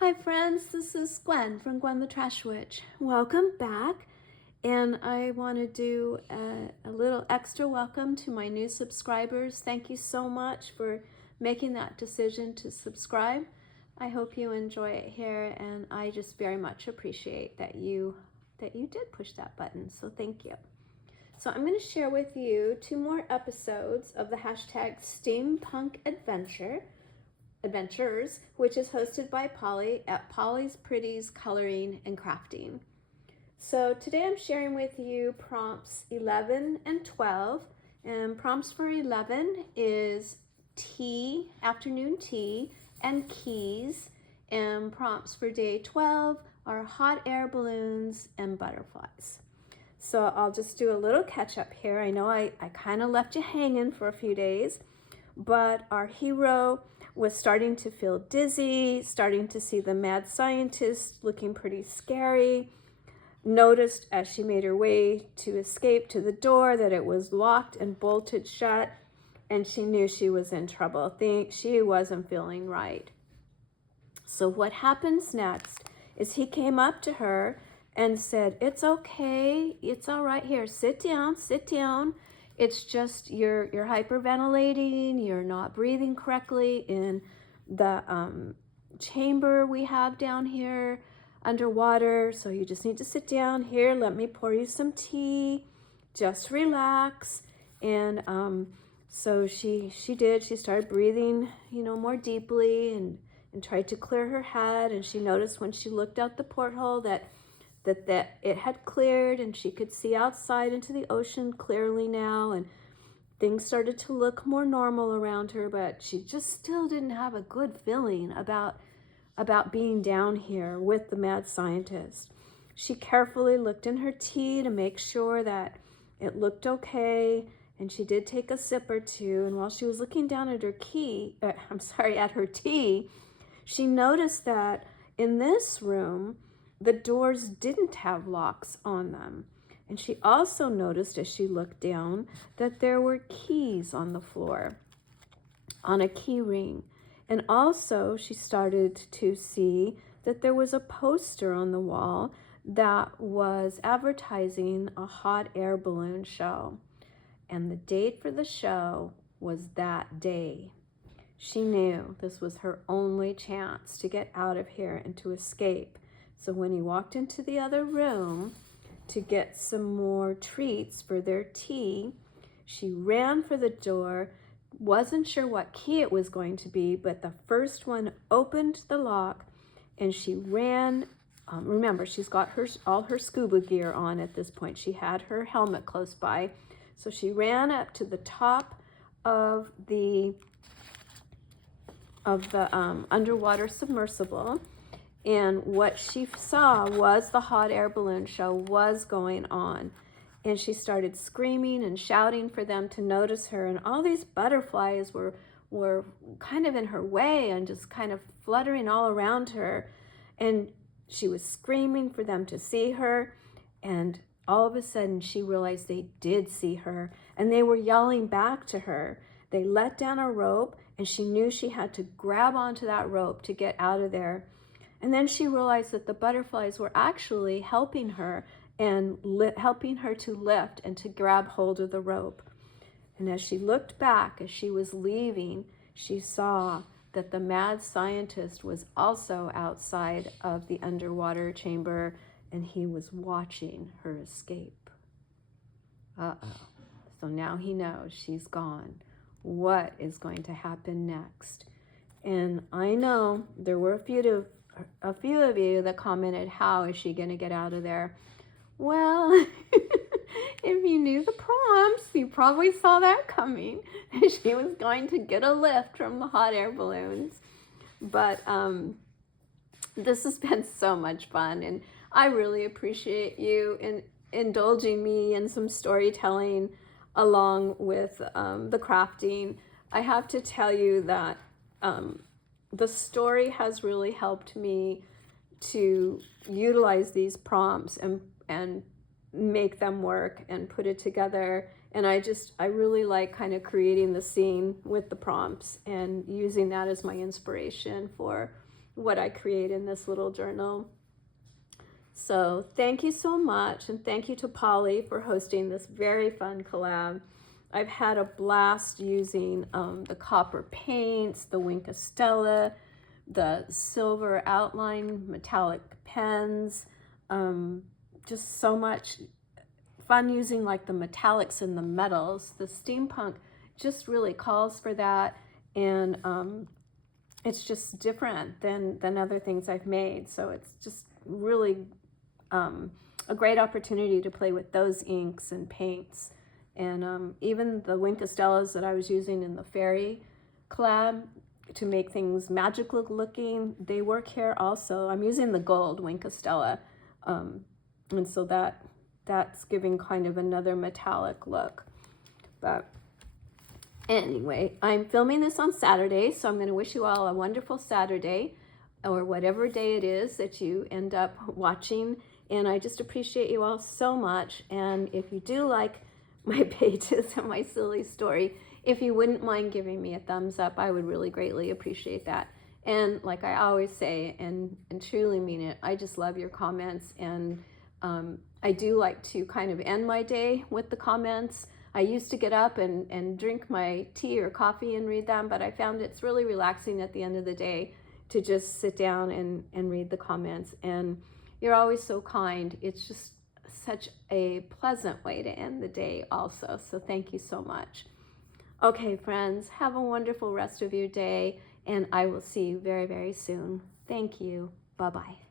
Hi friends, this is Gwen from Gwen the Trash Witch. Welcome back, and I want to do a little extra welcome to my new subscribers. Thank you so much for making that decision to subscribe. I hope you enjoy it here, and I just very much appreciate that you did push that button, so thank you. So I'm going to share with you 2 more episodes of the hashtag Steampunk Adventures, which is hosted by Polly at Polly's Pretties Coloring and Crafting. So today I'm sharing with you prompts 11 and 12. And prompts for 11 is tea, afternoon tea, and keys. And prompts for day 12 are hot air balloons and butterflies. So I'll just do a little catch up here. I know I kind of left you hanging for a few days, but our hero was starting to feel dizzy, starting to see the mad scientist looking pretty scary, noticed as she made her way to escape to the door that it was locked and bolted shut, and she knew she was in trouble. She wasn't feeling right. So what happens next is he came up to her and said, "It's okay, it's all right, here, sit down, sit down. It's just you're hyperventilating, you're not breathing correctly in the chamber we have down here underwater, so you just need to sit down. Here, let me pour you some tea, just relax." And so she did. She started breathing, more deeply and tried to clear her head, and she noticed when she looked out the porthole that it had cleared and she could see outside into the ocean clearly now, and things started to look more normal around her, but she just still didn't have a good feeling about being down here with the mad scientist. She carefully looked in her tea to make sure that it looked okay, and she did take a sip or two, and while she was looking down at her at her tea, she noticed that in this room the doors didn't have locks on them. And she also noticed as she looked down that there were keys on the floor, on a key ring. And also she started to see that there was a poster on the wall that was advertising a hot air balloon show. And the date for the show was that day. She knew this was her only chance to get out of here and to escape. So when he walked into the other room to get some more treats for their tea, she ran for the door, wasn't sure what key it was going to be, but the first one opened the lock, and she ran. Remember, she's got all her scuba gear on at this point. She had her helmet close by. So she ran up to the top of the underwater submersible, and what she saw was the hot air balloon show was going on. And she started screaming and shouting for them to notice her, and all these butterflies were kind of in her way and just kind of fluttering all around her. And she was screaming for them to see her, and all of a sudden she realized they did see her, and they were yelling back to her. They let down a rope, and she knew she had to grab onto that rope to get out of there. And then she realized that the butterflies were actually helping her and helping her to lift and to grab hold of the rope. And as she looked back, as she was leaving, she saw that the mad scientist was also outside of the underwater chamber, and he was watching her escape. Uh-oh. So now he knows she's gone. What is going to happen next? And I know there were a few of you that commented, how is she going to get out of there? Well, if you knew the prompts, you probably saw that coming. She was going to get a lift from the hot air balloons. But this has been so much fun, and I really appreciate you in indulging me in some storytelling along with the crafting. I have to tell you that the story has really helped me to utilize these prompts and make them work and put it together. And I really like kind of creating the scene with the prompts and using that as my inspiration for what I create in this little journal. So thank you so much, and thank you to Polly for hosting this very fun collab. I've had a blast using the copper paints, the Wink Stella, the silver outline metallic pens, just so much fun using like the metallics and the metals. The steampunk just really calls for that, and it's just different than other things I've made. So it's just really a great opportunity to play with those inks and paints. And even the Wink Stellas that I was using in the fairy collab to make things magical looking, they work here also. I'm using the gold Wink Stella, and so that's giving kind of another metallic look. But anyway, I'm filming this on Saturday, so I'm going to wish you all a wonderful Saturday, or whatever day it is that you end up watching. And I just appreciate you all so much. And if you do like my pages and my silly story, if you wouldn't mind giving me a thumbs up, I would really greatly appreciate that. And like I always say, and truly mean it, I just love your comments. And I do like to kind of end my day with the comments. I used to get up and drink my tea or coffee and read them, but I found it's really relaxing at the end of the day to just sit down and read the comments. And you're always so kind. It's just such a pleasant way to end the day also. So thank you so much. Okay, friends, have a wonderful rest of your day, and I will see you very, very soon. Thank you. Bye-bye.